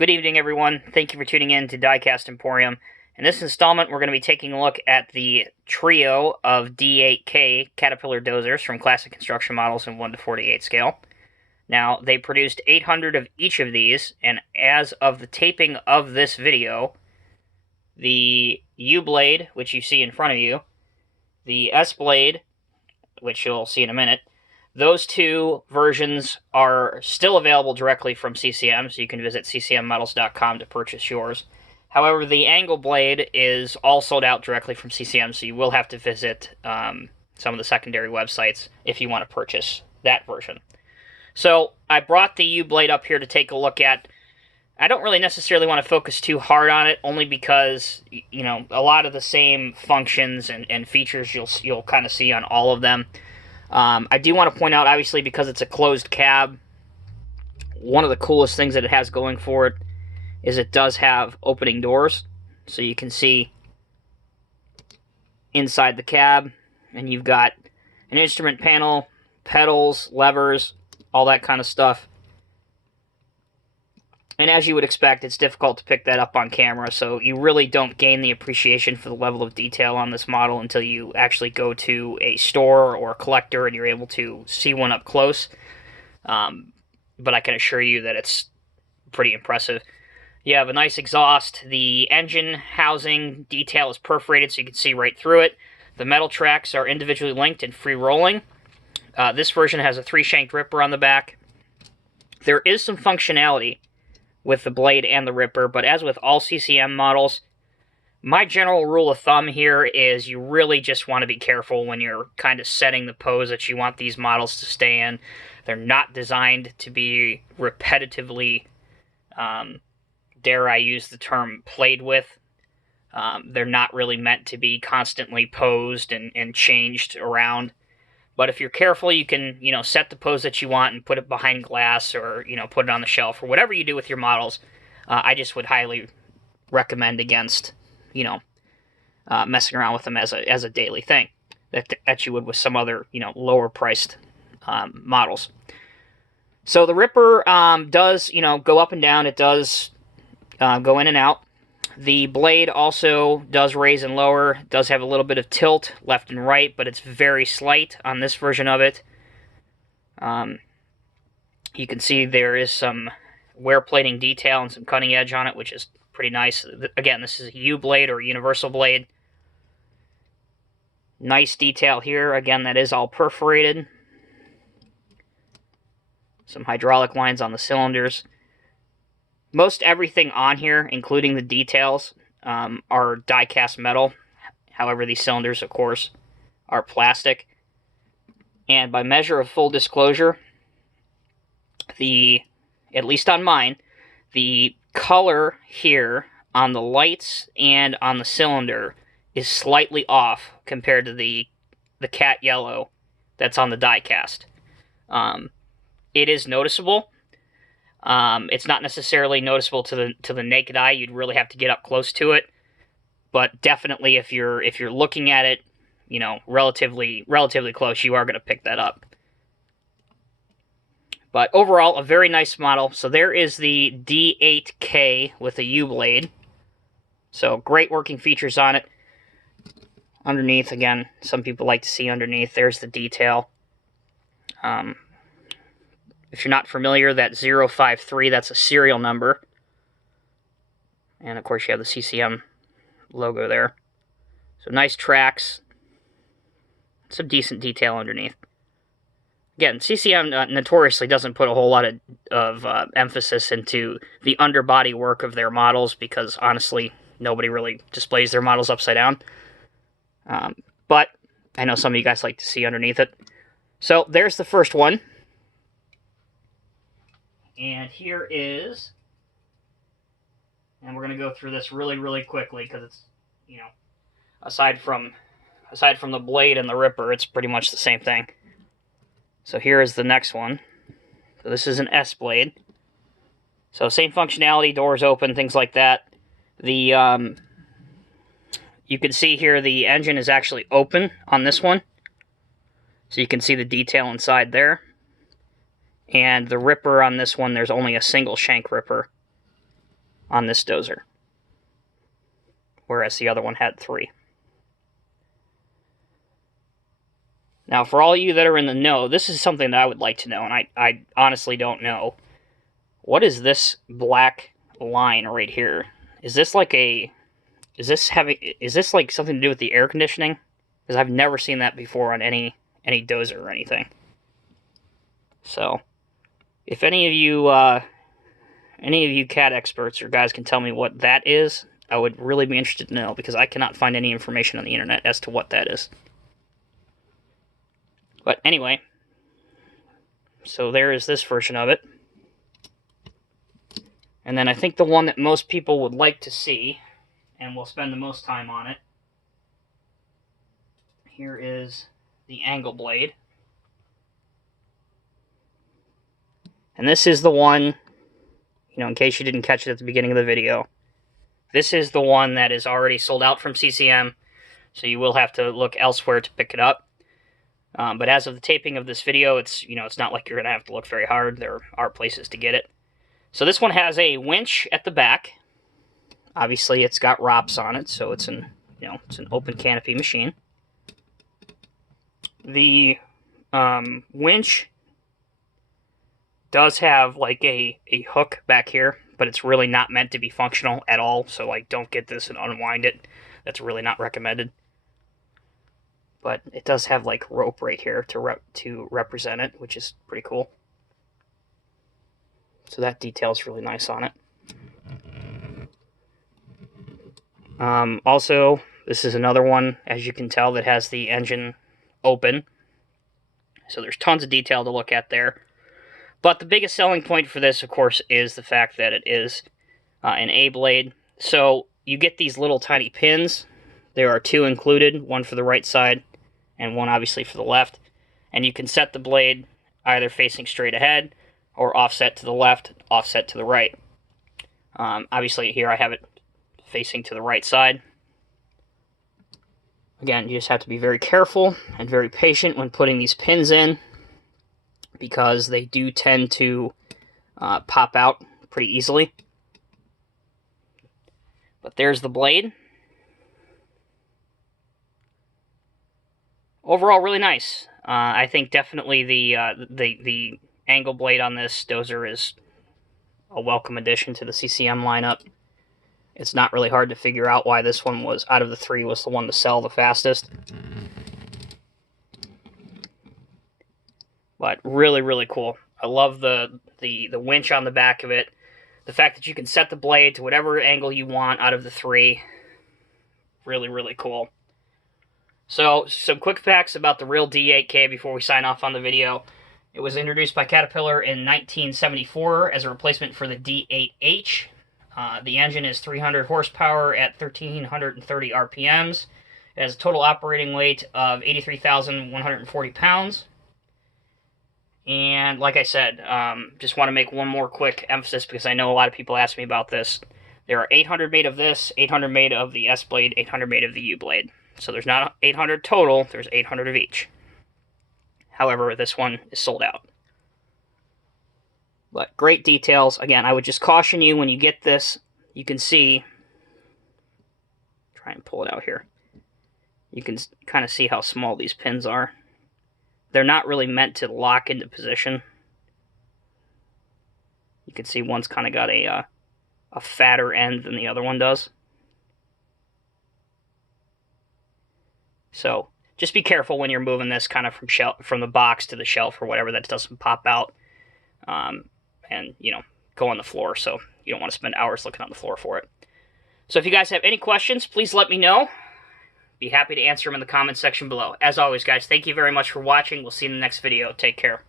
Good evening, everyone. Thank you for tuning in to Diecast Emporium. In this installment, we're going to be taking a look at the trio of D8K Caterpillar dozers from Classic Construction Models in 1:48 scale. Now, they produced 800 of each of these, and as of the taping of this video, the U-blade, which you see in front of you, the S-blade, which you'll see in a minute, those two versions are still available directly from CCM, so you can visit ccmmodels.com to purchase yours. However, the angle blade is all sold out directly from CCM, so you will have to visit some of the secondary websites if you want to purchase that version. So I brought the U-blade up here to take a look at. I don't really necessarily want to focus too hard on it, only because, you know, a lot of the same functions and features you'll kind of see on all of them. I do want to point out, obviously, because it's a closed cab, one of the coolest things that it has going for it is it does have opening doors, so you can see inside the cab, and you've got an instrument panel, pedals, levers, all that kind of stuff. And as you would expect, it's difficult to pick that up on camera, so you really don't gain the appreciation for the level of detail on this model until you actually go to a store or a collector and you're able to see one up close. But I can assure you that it's pretty impressive. You have a nice exhaust. The engine housing detail is perforated so you can see right through it. The metal tracks are individually linked and free rolling. This version has a 3-shanked ripper on the back. There is some functionality with the blade and the ripper, but as with all CCM models, my general rule of thumb here is you really just want to be careful when you're kind of setting the pose that you want these models to stay in. They're not designed to be repetitively, dare I use the term, played with. They're not really meant to be constantly posed and changed around. But if you're careful, you can, set the pose that you want and put it behind glass or, put it on the shelf or whatever you do with your models. I just would highly recommend against, messing around with them as a daily thing that you would with some other, lower priced models. So the ripper does, go up and down. It does go in and out. The blade also does raise and lower. It does have a little bit of tilt left and right, but it's very slight on this version of it. You can see there is some wear plating detail and some cutting edge on it, which is pretty nice. Again, this is a U-blade or a universal blade. Nice detail here. Again, that is all perforated. Some hydraulic lines on the cylinders. Most everything on here, including the details, are die-cast metal. However, these cylinders, of course, are plastic. And by measure of full disclosure, at least on mine, the color here on the lights and on the cylinder is slightly off compared to the cat yellow that's on the die-cast. It is noticeable. It's not necessarily noticeable to the naked eye. You'd really have to get up close to it. But definitely, if you're looking at it, relatively close, you are going to pick that up. But overall, a very nice model. So there is the D8K with a U-blade. So great working features on it. Underneath, again, some people like to see underneath. There's the detail. If you're not familiar, that 053, that's a serial number. And, of course, you have the CCM logo there. So nice tracks. Some decent detail underneath. Again, CCM notoriously doesn't put a whole lot of emphasis into the underbody work of their models because, honestly, nobody really displays their models upside down. But I know some of you guys like to see underneath it. So there's the first one. And here is, and we're going to go through this really, really quickly because it's, aside from the blade and the ripper, it's pretty much the same thing. So here is the next one. So this is an S-blade. So same functionality, doors open, things like that. You can see here the engine is actually open on this one. So you can see the detail inside there. And the ripper on this one, there's only a single shank ripper. on this dozer, whereas the other one had 3. Now, for all you that are in the know, this is something that I would like to know, and I honestly don't know. What is this black line right here? Is this like a... Is this like something to do with the air conditioning? Because I've never seen that before on any dozer or anything. So, if any of you cat experts or guys can tell me what that is, I would really be interested to know, because I cannot find any information on the internet as to what that is. But anyway, so there is this version of it. And then I think the one that most people would like to see, and will spend the most time on it, here is the angle blade. And this is the one, in case you didn't catch it at the beginning of the video, this is the one that is already sold out from CCM, so you will have to look elsewhere to pick it up. But as of the taping of this video, it's not like you're going to have to look very hard. There are places to get it. So this one has a winch at the back. Obviously, it's got ROPS on it, so it's an open canopy machine. The winch does have like a hook back here, but it's really not meant to be functional at all. So like, don't get this and unwind it. That's really not recommended. But it does have like rope right here to represent it, which is pretty cool. So that detail is really nice on it. Also, this is another one, as you can tell, that has the engine open. So there's tons of detail to look at there. But the biggest selling point for this, of course, is the fact that it is an A blade. So you get these little tiny pins. There are 2 included, one for the right side and one obviously for the left. And you can set the blade either facing straight ahead or offset to the left, offset to the right. Obviously here I have it facing to the right side. Again, you just have to be very careful and very patient when putting these pins in, because they do tend to pop out pretty easily. But there's the blade. Overall, really nice. I think definitely the angle blade on this dozer is a welcome addition to the CCM lineup. It's not really hard to figure out why this one was, out of the 3, was the one to sell the fastest. But really, really cool. I love the winch on the back of it. The fact that you can set the blade to whatever angle you want out of the 3. Really, really cool. So, some quick facts about the real D8K before we sign off on the video. It was introduced by Caterpillar in 1974 as a replacement for the D8H. The engine is 300 horsepower at 1,330 RPMs. It has a total operating weight of 83,140 pounds. And like I said, just want to make one more quick emphasis, because I know a lot of people ask me about this. There are 800 made of this, 800 made of the S blade, 800 made of the U blade. So there's not 800 total, there's 800 of each. However, this one is sold out. But great details. Again, I would just caution you when you get this, you can see, try and pull it out here. You can kind of see how small these pins are. They're not really meant to lock into position. You can see one's kind of got a fatter end than the other one does. So just be careful when you're moving this kind of from the box to the shelf or whatever, that it doesn't pop out and go on the floor. So you don't want to spend hours looking on the floor for it. So if you guys have any questions, please let me know. Be happy to answer them in the comments section below. As always, guys, thank you very much for watching. We'll see you in the next video. Take care.